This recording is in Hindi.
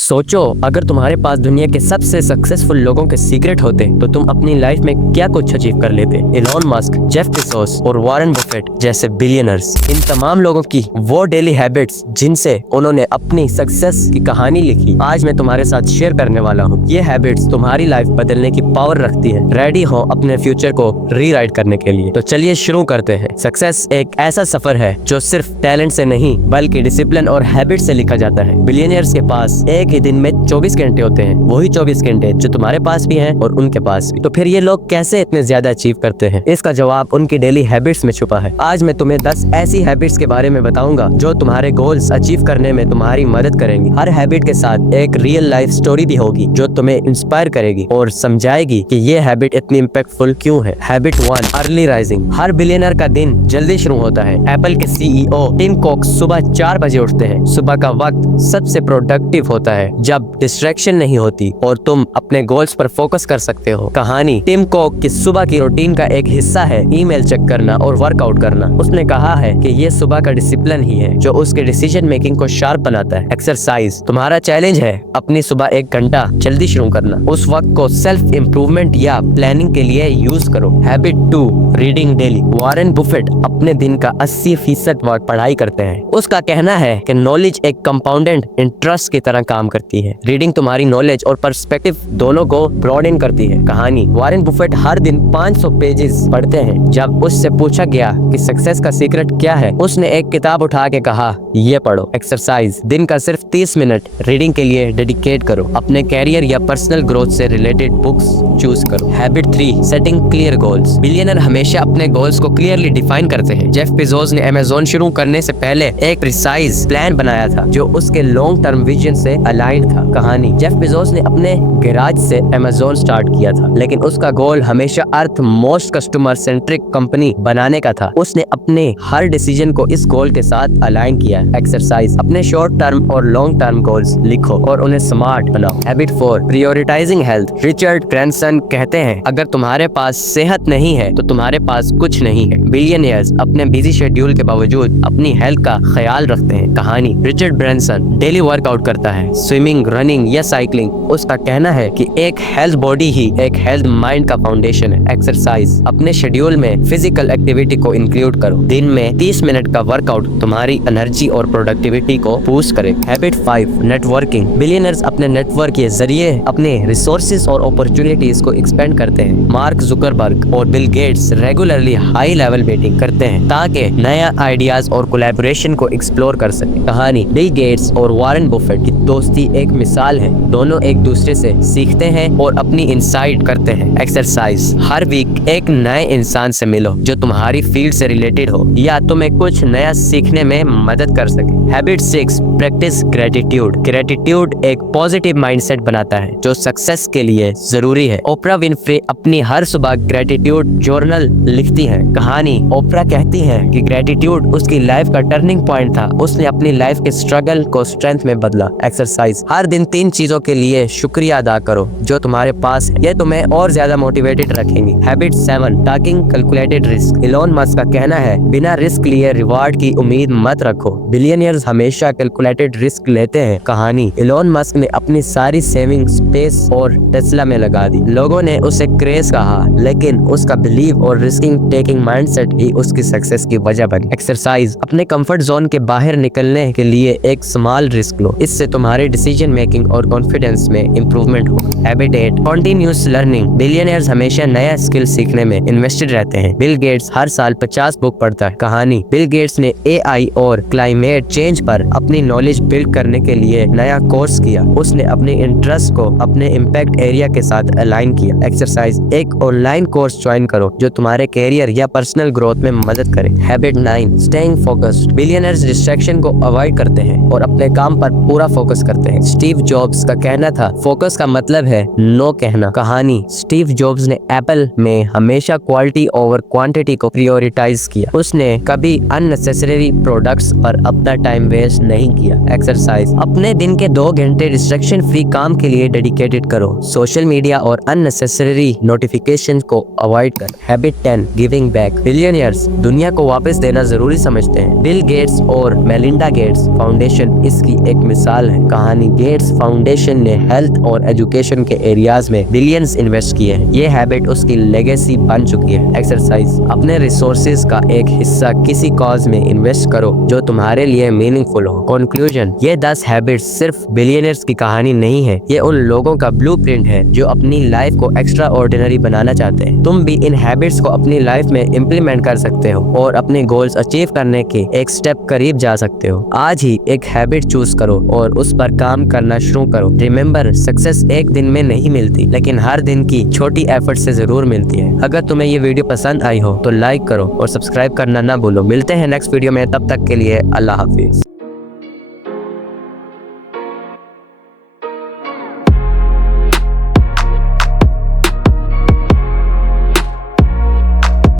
सोचो, अगर तुम्हारे पास दुनिया के सबसे सक्सेसफुल लोगों के सीक्रेट होते तो तुम अपनी लाइफ में क्या कुछ अचीव कर लेते। एलोन मस्क, जेफ बेजोस और वॉरेन बफेट जैसे बिलियनर्स, इन तमाम लोगों की वो डेली हैबिट्स जिनसे उन्होंने अपनी सक्सेस की कहानी लिखी, आज मैं तुम्हारे साथ शेयर करने वाला हूँ। ये हैबिट्स तुम्हारी लाइफ बदलने की पावर रखती है। रेडी हो अपने फ्यूचर को रीराइट करने के लिए? तो चलिए शुरू करते हैं। सक्सेस एक ऐसा सफर है जो सिर्फ टैलेंट से नहीं बल्कि डिसिप्लिन और हैबिट से लिखा जाता है। बिलियनियर्स के पास एक ही दिन में 24 घंटे होते हैं, वही 24 घंटे जो तुम्हारे पास भी हैं और उनके पास भी। तो फिर ये लोग कैसे इतने ज्यादा अचीव करते हैं? इसका जवाब उनकी डेली हैबिट्स में छुपा है। आज मैं तुम्हें 10 ऐसी हैबिट्स के बारे में बताऊंगा जो तुम्हारे गोल्स अचीव करने में तुम्हारी मदद करेंगी। हर हैबिट के साथ एक रियल लाइफ स्टोरी भी होगी जो तुम्हें इंस्पायर करेगी और समझाएगी कि ये हैबिट इतनी इम्पैक्टफुल क्यों है। Habit 1, early rising. हर बिलियनर का दिन जल्दी शुरू होता है। एप्पल के सीईओ टिम कुक सुबह 4 बजे उठते हैं। सुबह का वक्त सबसे प्रोडक्टिव होता है जब डिस्ट्रैक्शन नहीं होती और तुम अपने गोल्स पर फोकस कर सकते हो। कहानी टिम कुक की सुबह की रूटीन का एक हिस्सा है ईमेल चेक करना और वर्कआउट करना। उसने कहा है कि ये सुबह का डिसिप्लिन ही है जो उसके डिसीजन मेकिंग को शार्प बनाता है। एक्सरसाइज। तुम्हारा चैलेंज है अपनी सुबह 1 घंटा जल्दी शुरू करना। उस वक्त को सेल्फ इम्प्रूवमेंट या प्लानिंग के लिए यूज करो। Habit 2, reading daily. Warren Buffett अपने दिन का 80% वक्त पढ़ाई करते हैं। उसका कहना है कि नॉलेज एक कंपाउंडेड इंटरेस्ट की तरह काम करती है। रीडिंग तुम्हारी नॉलेज और पर्सपेक्टिव दोनों को ब्रॉडन करती है। कहानी। वॉरेन बफेट हर दिन 500 पेजेस पढ़ते हैं। जब उससे पूछा गया कि सक्सेस का सीक्रेट क्या है, उसने एक किताब उठा के कहा, ये पढ़ो। एक्सरसाइज। दिन का सिर्फ 30 मिनट रीडिंग के लिए डेडिकेट करो। अपने कैरियर या पर्सनल ग्रोथ से रिलेटेड बुक्स चूज करो। Habit 3, setting clear goals. Billionaire हमेशा अपने गोल्स को क्लियरली डिफाइन करते हैं। जेफ बेजोस ने अमेज़न शुरू करने से पहले एक प्रिसाइज प्लान बनाया था जो उसके लॉन्ग टर्म विजन से अलाइंड था। कहानी। जेफ बेजोस ने अपने गैराज से अमेज़न स्टार्ट किया था, लेकिन उसका गोल हमेशा अर्थ मोस्ट कस्टमर सेंट्रिक कंपनी बनाने का था। उसने अपने हर डिसीजन को इस गोल के साथ अलाइन किया। एक्सरसाइज। अपने शॉर्ट टर्म और लॉन्ग टर्म गोल्स लिखो और उन्हें स्मार्ट बनाओ। Habit 4, prioritising health. Richard Branson कहते हैं, अगर तुम्हारे पास सेहत नहीं है तो तुम्हारे पास कुछ नहीं है। बिलियनियर्स अपने बिजी शेड्यूल के बावजूद अपनी हेल्थ का ख्याल रखते हैं। कहानी। रिचर्ड ब्रैंसन डेली वर्कआउट करता है, स्विमिंग, रनिंग या साइकिलिंग। उसका कहना है कि एक हेल्थ बॉडी ही एक हेल्थ माइंड का फाउंडेशन है। एक्सरसाइज। अपने शेड्यूल में फिजिकल एक्टिविटी को इंक्लूड करो। दिन में 30 मिनट का वर्कआउट तुम्हारी एनर्जी और प्रोडक्टिविटी को बूस्ट करे। Habit 5, networking. बिलियनर्स अपने नेटवर्क के जरिए अपने रिसोर्सेज और अपॉर्चुनिटीज को एक्सपेंड करते हैं। मार्क जुकरबर्ग और Bill Gates regularly high level meeting करते हैं ताकि नया आइडियाज और कोलैबोरेशन को एक्सप्लोर कर सके। कहानी। बिल गेट्स और वॉरेन बफेट की दोस्ती एक मिसाल है। दोनों एक दूसरे से सीखते हैं और अपनी इंसाइट करते हैं। एक्सरसाइज। हर वीक एक नए इंसान से मिलो जो तुम्हारी फील्ड से रिलेटेड हो या तुम्हें कुछ नया सीखने में मदद कर सके। Habit 6, practice gratitude. ग्रेटिट्यूड एक पॉजिटिव माइंडसेट बनाता है जो सक्सेस के लिए जरूरी है। ओपरा विनफ्रे अपनी हर सुबह ग्रेटिट्यूड जर्नल लिखती है। कहानी। ओपरा कहती है कि ग्रेटिट्यूड उसकी लाइफ का टर्निंग पॉइंट था। उसने अपनी लाइफ के स्ट्रगल को स्ट्रेंथ में बदला। एक्सरसाइज। हर दिन 3 चीजों के लिए शुक्रिया अदा करो जो तुम्हारे पास है। ये तुम्हें और ज्यादा मोटिवेटेड रखेंगी। Habit 7, taking calculated risk. Elon Musk का कहना है, बिना रिस्क लिए रिवार्ड की उम्मीद मत रखो। बिलियनियर्स हमेशा कैलकुलेटेड रिस्क लेते हैं। कहानी। एलोन मस्क ने अपनी सारी सेविंग स्पेस और टेस्ला में लगा दी। लोगों ने उसे क्रेज कहा, लेकिन उसका बिलीव और रिस्किंग टेकिंग माइंडसेट ही उसकी सक्सेस की वजह बनी। एक्सरसाइज। अपने कंफर्ट जोन के बाहर निकलने के लिए एक स्मॉल रिस्क लो। इससे तुम्हारे डिसीजन मेकिंग और कॉन्फिडेंस में इंप्रूवमेंट हो। Habit 8, continuous learning. बिलियनियर्स हमेशा नया स्किल सीखने में इन्वेस्टेड रहते हैं। बिल गेट्स हर साल 50 बुक पढ़ता है। कहानी। बिल गेट्स ने एआई और क्लाइमेट चेंज पर अपनी नॉलेज बिल्ड करने के लिए नया कोर्स किया। उसने अपने इंटरेस्ट को अपने इम्पैक्ट एरिया के साथ अलाइन किया। एक्सरसाइज। एक ऑनलाइन कोर्स ज्वाइन करो जो तुम्हारे कैरियर या पर्सनल ग्रोथ में मदद करे। Habit 9, staying focused. Billionaires distraction को अवॉइड करते हैं और अपने काम पर पूरा फोकस करते हैं। स्टीव जॉब्स का कहना था, फोकस का मतलब है नो कहना। कहानी। स्टीव जॉब्स ने एप्पल में हमेशा क्वालिटी ओवर क्वांटिटी को प्रायोरिटाइज किया। उसने कभी अननेसेसरी प्रोडक्ट्स पर अपना टाइम वेस्ट नहीं किया। एक्सरसाइज। अपने दिन के 2 घंटे डिस्ट्रैक्शन फ्री काम के लिए डेडिकेटेड करो। सोशल मीडिया और अननेसेसरी नोटिफिकेशन को अवॉइड कर। Habit 10, giving back. बिलियनियर्स दुनिया को वापस देना जरूरी समझते हैं। बिल गेट्स और मेलिंडा गेट्स फाउंडेशन इसकी एक मिसाल है। कहानी। कहानी गेट्स फाउंडेशन ने हेल्थ और एजुकेशन के एरियाज में बिलियंस इन्वेस्ट किए हैं। ये हैबिट उसकी लेगेसी बन चुकी है। एक्सरसाइज, अपने रिसोर्सेज का एक हिस्सा किसी कॉज में इन्वेस्ट करो जो तुम्हारे लिए मीनिंगफुल हो। कंक्लूजन, ये 10 हैबिट्स सिर्फ बिलियनर्स की कहानी नहीं है, ये उन लोगों का ब्लूप्रिंट है जो अपनी लाइफ को एक्स्ट्रा ऑर्डिनरी बनाना चाहते हैं। तुम भी इन हैबिट्स को अपनी लाइफ में इम्प्लीमेंट कर सकते हो और अपने गोल्स अचीव करने के एक स्टेप करीब जा सकते हो। आज ही एक हैबिट चूज करो और उस पर काम करना शुरू करो। रिमेम्बर, सक्सेस एक दिन में नहीं मिलती, लेकिन हर दिन की छोटी एफर्ट से जरूर मिलती है। अगर तुम्हें ये वीडियो पसंद आई हो तो लाइक करो और सब्सक्राइब करना ना भूलो। मिलते हैं नेक्स्ट वीडियो में, तब तक के लिए अल्लाह हाफिज।